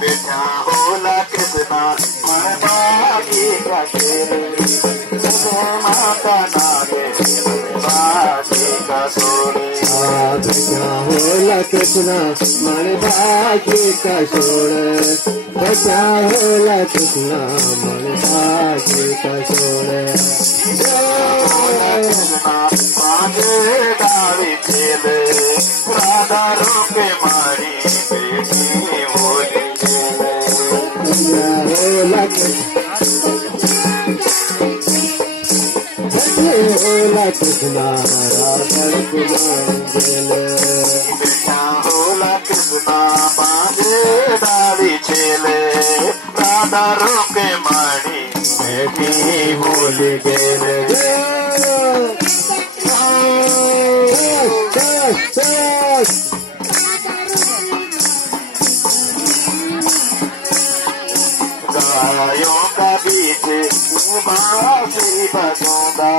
बैठा होला कृष्णा मन बागी का शेर सुने माता नागे बागी का सोड़े बैठा होला कृष्णा मन बागी का छोड़ बैठा होला कृष्णा मन बागी का छोड़ मांगे डाली चेले राधा रोके मारी बेटी बोली होला कृष्णा राधा बेटा होला कृष्णा मांगे डाली चेले राधा रोके मारी बेटी बोली गेले गायों का बीच बांसुरी बजाऊंगा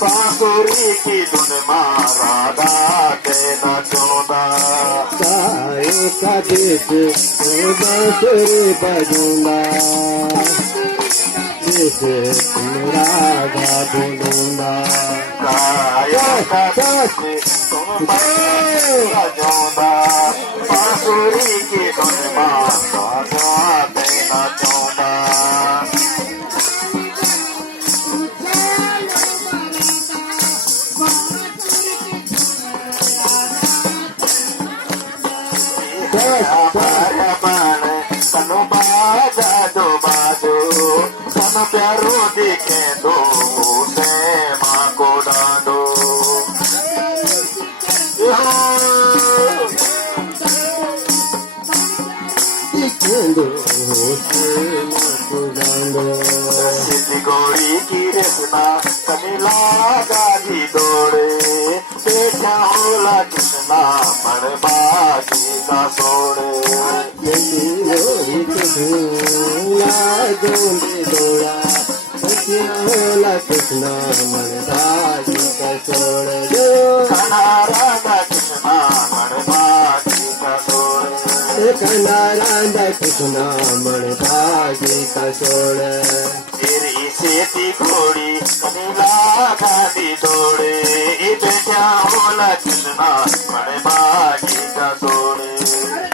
बांसुरी की धुन में राधा के नचूंगा गायों का बीच बांसुरी बजाऊंगा राधा बोलूंगा गायों का बीच बजाऊंगा बांसुरी की धुन में राधा के नचूंगा तनु बाजा दो बाजो तनु प्यारो दिखे दो से माँ को डांडो सिद्धि गौरी की रचना कनिला गाजी दौड़े बेटा होला कृष्णा मन बाजी का सोड़े कृष्णा मन बाजी का छोड़ कना राधा कृष्णा मन बाजी का सोड़े कना राधा कृष्णा मन बाजी का छोड़ तेरी सेती घोड़ी कनिला गाड़ी दौड़े बेटा होला कृष्णा मन बाजी का सोड़े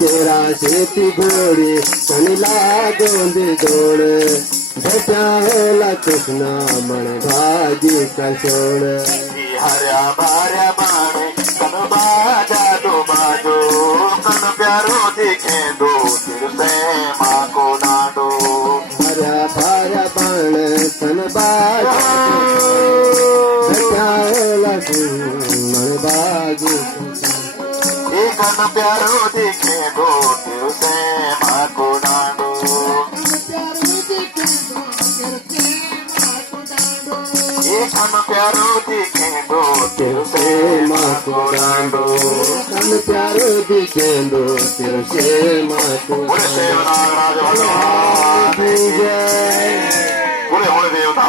तेरा सेती घोड़ी कनिला गोंद दौड़ बेटा होला कृष्णा मन बाजी का छोड़ हरा भार्या बाणे कन बाजा दो बाजो कन प्यारो दिखे दो फिर से माँ को डांडो हरा भार्या बाण कन बाजा बेटा होला मन बाजी कन प्यारो दिखे दो फिर से माँ को डांडो कन प्यारो दिखे दो फिर से माँ को डांडो कन प्यारो दिखे दो फिर से माँ को बोले देवनागराज भगवान की जय बोले बोले देवता